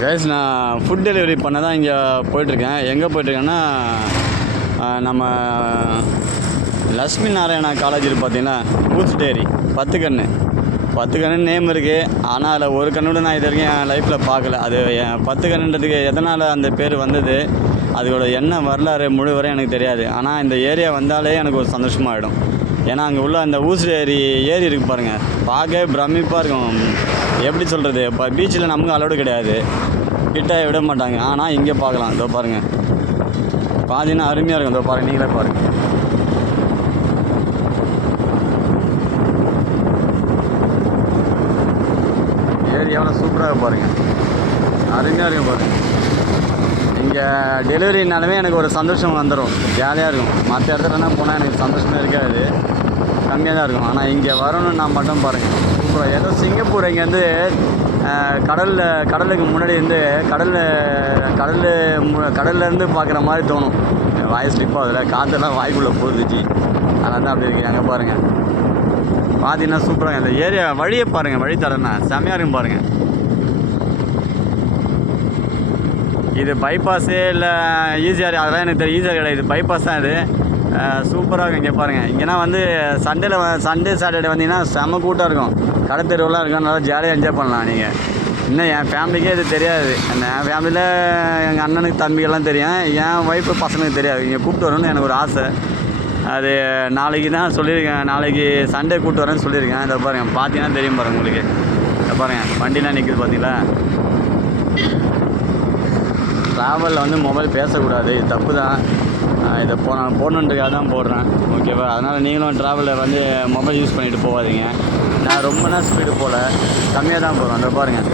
Guys, நான் food delivery பண்ண தான் இங்கே போயிட்டுருக்கேன். எங்கே போயிட்டுருக்கேன்னா, நம்ம லட்சுமி நாராயணா காலேஜ் பார்த்தீங்கன்னா பூத் டேரி 10 கன்று நேம் இருக்குது. ஆனால் அதில் ஒரு கண்ணு கூட நான் இது வரைக்கும் என் லைஃப்பில் பார்க்கல. அது என் 10 கன்றுன்றதுக்கு எதனால் அந்த பேர் வந்தது, அதோட என்ன வரலாறு முழு வரை எனக்கு தெரியாது. ஆனால் இந்த ஏரியா வந்தாலே எனக்கு ஒரு சந்தோஷமாகிடும். ஏன்னா அங்கே உள்ள அந்த ஊசுடேரி ஏரி இருக்குது பாருங்கள், பார்க்கவே பிரமிப்பாக இருக்கும். எப்படி சொல்கிறது, இப்போ பீச்சில் நமக்கு அலோடு கிடையாது, கிட்ட விட மாட்டாங்க. ஆனால் இங்கே பார்க்கலாம். இதோ பாருங்கள், பார்த்தீங்கன்னா அருமையாக இருக்கும். இதோ பாருங்கள், நீங்களே பாருங்கள். ஏரி எவ்வளோ சூப்பராக பாருங்கள், அருமையாக இருக்கும் பாருங்கள். இங்கே டெலிவரினாலுமே எனக்கு ஒரு சந்தோஷம் வந்துடும், ஜாலியாக இருக்கும். மற்ற இடத்துலனா போனால் எனக்கு சந்தோஷமே இருக்காது, கம்மியாக தான் இருக்கும். ஆனால் இங்கே வரணும்னு நான் மட்டும் பாருங்கள், சூப்பராக. ஏதோ சிங்கப்பூர் இங்கேருந்து கடலுக்கு முன்னாடி இருந்து கடல்லேருந்து பார்க்குற மாதிரி தோணும். வாய் ஸ்லிப் ஆகுதுல, காற்றெல்லாம் வாய்க்குள்ளே போகுதுச்சு, அதனால் தான் அப்படி இருக்குது. அங்கே பாருங்கள், பார்த்தீங்கன்னா சூப்பராக. இந்த ஏரியா வழியை பாருங்கள், வழி தரேன்னா செம்மையாக இருக்கும் பாருங்கள். இது பைபாஸு இல்லை ஈஸியாக, அதெல்லாம் எனக்கு தெரியும். ஈஸியாக கிடையாது, இது பைபாஸ் தான். இது சூப்பராக இருக்கும். இங்கே பாருங்கள், இங்கேனா வந்து சண்டே சாட்டர்டே வந்தீங்கன்னா செம்ம கூட்டம் இருக்கும், கடை தெருவெல்லாம் இருக்கும். நல்லா ஜாலியாக என்ஜாய் பண்ணலாம் நீங்கள். இன்னும் என் ஃபேமிலிக்கே இது தெரியாது. என் ஃபேமிலியில் எங்கள் அண்ணனுக்கு தம்பிகள்லாம் தெரியும், என் ஒய்ஃபு பசங்களுக்கு தெரியாது. இங்கே கூப்பிட்டு வரணும்னு எனக்கு ஒரு ஆசை. அது நாளைக்கு தான் சொல்லியிருக்கேன், நாளைக்கு சண்டே கூப்பிட்டு வரேன்னு சொல்லியிருக்கேன். இதை பாருங்கள், பார்த்தீங்கன்னா தெரியும் பாருங்கள் உங்களுக்கு. இதை பாருங்கள், வண்டிலாம் நிற்கிது பார்த்தீங்களா. ட்ராவலில் வந்து மொபைல் பேசக்கூடாது, இது தப்பு தான். இதை போடணுன்றதுக்காக தான் போடுறேன், ஓகேவா. அதனால் நீங்களும் ட்ராவலில் வந்து மொபைல் யூஸ் பண்ணிவிட்டு போகாதீங்க. நான் ரொம்ப ஸ்பீடு போகல, கம்மியாக தான் போகிறோம். அந்த பாருங்கள்,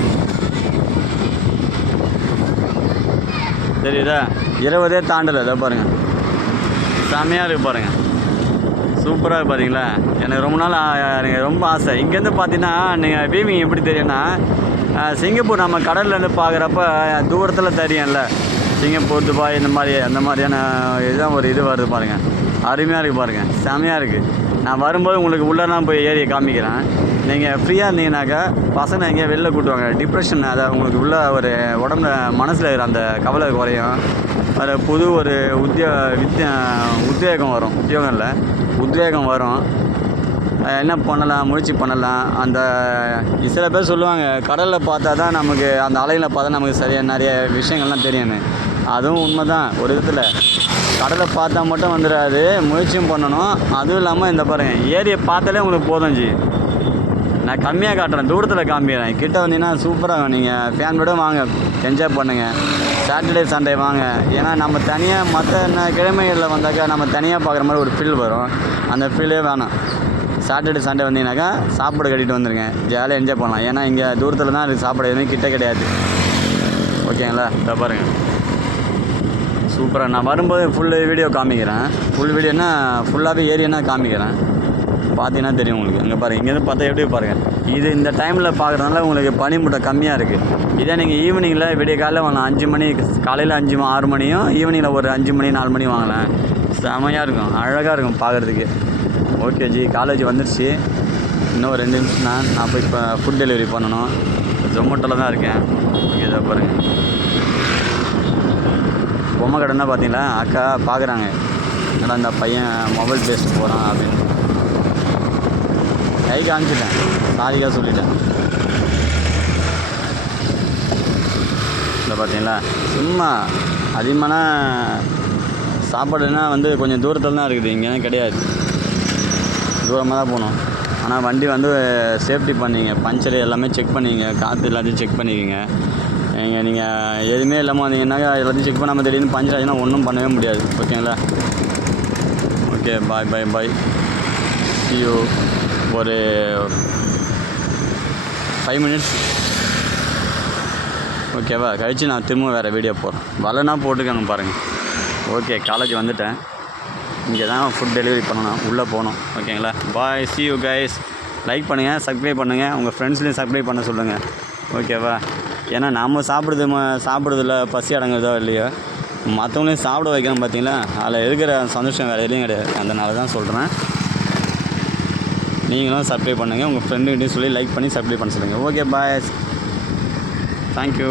தெரியுதா, 20 தாண்டலை. இதை பாருங்கள், செம்மையாக இருக்குது பாருங்கள், சூப்பராக இருக்குது பார்த்தீங்களா. எனக்கு ரொம்ப நாள் எனக்கு ரொம்ப ஆசை. இங்கேருந்து பார்த்தீங்கன்னா நீங்கள் வீவிங் எப்படி தெரியும்னா, சிங்கப்பூர் நம்ம கடல்லேருந்து பார்க்குறப்ப தூரத்தில் தெரியும்ல, சிங்கப்பூர் துபாய் இந்த மாதிரி அந்த மாதிரியான இதுதான் ஒரு இது வருது பாருங்கள். அருமையாக இருக்குது பாருங்கள், செமையாக இருக்குது. நான் வரும்போது உங்களுக்கு உள்ளே தான் போய் ஏரியை காமிக்கிறேன். நீங்கள் ஃப்ரீயாக இருந்தீங்கன்னாக்கா பசங்க எங்கேயா வெளில கூட்டுவாங்க. டிப்ரெஷன், அதை உங்களுக்கு உள்ள ஒரு உடம்புல மனசில் இருக்கிற அந்த கவலை குறையும். அதில் புது ஒரு உத்வேகம் வரும். என்ன பண்ணலாம், முயற்சி பண்ணலாம். அந்த சில பேர் சொல்லுவாங்க, கடலில் பார்த்தா தான் நமக்கு, அந்த அலையில் பார்த்தா நமக்கு சரியாக நிறைய விஷயங்கள்லாம் தெரியும்னு. அதுவும் உண்மை தான் ஒரு விதத்தில். கடலை பார்த்தா மட்டும் வந்துடாது, முயற்சியும் பண்ணணும். அதுவும் இல்லாமல் இந்த பாருங்கள், ஏரியை பார்த்தாலே உங்களுக்கு போதும் ஜி. நான் கம்மியாக காட்டுறேன், தூரத்தில் காமிக்கிறேன். கிட்ட வந்தீங்கன்னா சூப்பராக, நீங்கள் ஃபேமிலியோட வாங்க, என்ஜாய் பண்ணுங்கள். சாட்டர்டே சண்டே வாங்க. ஏன்னா நம்ம தனியாக மற்ற கிழமைகளில் வந்தாக்கா நம்ம தனியாக பார்க்குற மாதிரி ஒரு ஃபீல் வரும். அந்த ஃபீலே வேணாம். சாட்டர்டே சண்டே வந்தீங்கன்னாக்கா சாப்பாடு கட்டிட்டு வந்துடுங்க, ஜாலியாக என்ஜாய் பண்ணலாம். ஏன்னா இங்கே தூரத்தில் தான் இருக்குது சாப்பாடு, எதுவும் கிட்ட கிடையாது, ஓகேங்களா. இதை பாருங்கள், சூப்பராக. நான் வரும்போது ஃபுல் வீடியோ காமிக்கிறேன். ஃபுல் வீடியோனா ஃபுல்லாகவே ஏரியானா காமிக்கிறேன், பார்த்தீங்கன்னா தெரியும் உங்களுக்கு. அங்கே பாருங்கள், இங்கேருந்து பார்த்தா எப்படி பாருங்கள். இது இந்த டைமில் பார்க்குறதுனால உங்களுக்கு பனிமூட்டை கம்மியாக இருக்குது. இதே நீங்கள் ஈவினிங்கில் விடிய காலையில் வாங்கலாம், 5 மணி, காலையில் 6 மணியும், ஈவினிங்கில் ஒரு 5 மணி 4 மணி வாங்கலாம். செமையாக இருக்கும், அழகாக இருக்கும் பார்க்குறதுக்கு. ஓகே ஜி, காலேஜ் வந்துடுச்சு. இன்னும் ஒரு 2 நிமிஷம் தான். நான் போய் இப்போ ஃபுட் டெலிவரி பண்ணணும். ஜொமேட்டோவில் தான் இருக்கேன். ஓகே, இதை பாருங்கள், பொம்மை கடைன்னா பார்த்தீங்களா, அக்கா பார்க்குறாங்க, என்னடா இந்த பையன் மொபைல் பேசிட்டு போகிறான் அப்படின்னு. கை காமிச்சிட்டேன், சாரிக்காக சொல்லிட்டேன். இல்லை பார்த்தீங்களா, சும்மா அதிகமான சாப்பாடுனா வந்து கொஞ்சம் தூரத்தில் தான் இருக்குது, இங்கே கிடையாது, தூரமாக தான் போகணும். ஆனால் வண்டி வந்து சேஃப்டி பண்ணிங்க, பஞ்சரு எல்லாமே செக் பண்ணிங்க, காற்று எல்லாத்தையும் செக் பண்ணிக்கிங்க. நீங்கள் எதுவுமே இல்லாமல் வந்தீங்கன்னாக்கா எல்லாத்தையும் செக் பண்ணாமல் திடீர்னு பஞ்சர் ஆச்சுன்னா ஒன்றும் பண்ணவே முடியாது, ஓகேங்களா. Okay, bye. see you. ஒரு 5 மினிட்ஸ் ஓகேவா கழிச்சு நான் திரும்ப வேறு வீடியோ போடுறேன். வரலன்னா போட்டுக்கணும் பாருங்கள். ஓகே, காலேஜ் வந்துட்டேன். இங்கே தான் ஃபுட் டெலிவரி பண்ணணும், உள்ளே போகணும், ஓகேங்களா. பாய், see you guys. லைக் பண்ணுங்கள், சப்ஸ்கிரைப் பண்ணுங்கள், உங்கள் ஃப்ரெண்ட்ஸ்லேயும் சப்ஸ்கிரைப் பண்ண சொல்லுங்கள், ஓகேவா. ஏன்னா நம்ம சாப்பிட்றதுல பசி அடங்குறதோ இல்லையோ, மற்றவங்களையும் சாப்பிட வைக்கணும் பார்த்தீங்களா, அதில் இருக்கிற சந்தோஷம் வேறு எதுலையும் கிடையாது. அதனால தான் சொல்கிறேன். நீங்களும் சப்ஸ்கிரைப் பண்ணுங்கள், உங்கள் ஃப்ரெண்டுகிட்டையும் சொல்லி லைக் பண்ணி சப்ஸ்கிரைப் பண்ண சொல்லுங்கள். Okay bye, thank you.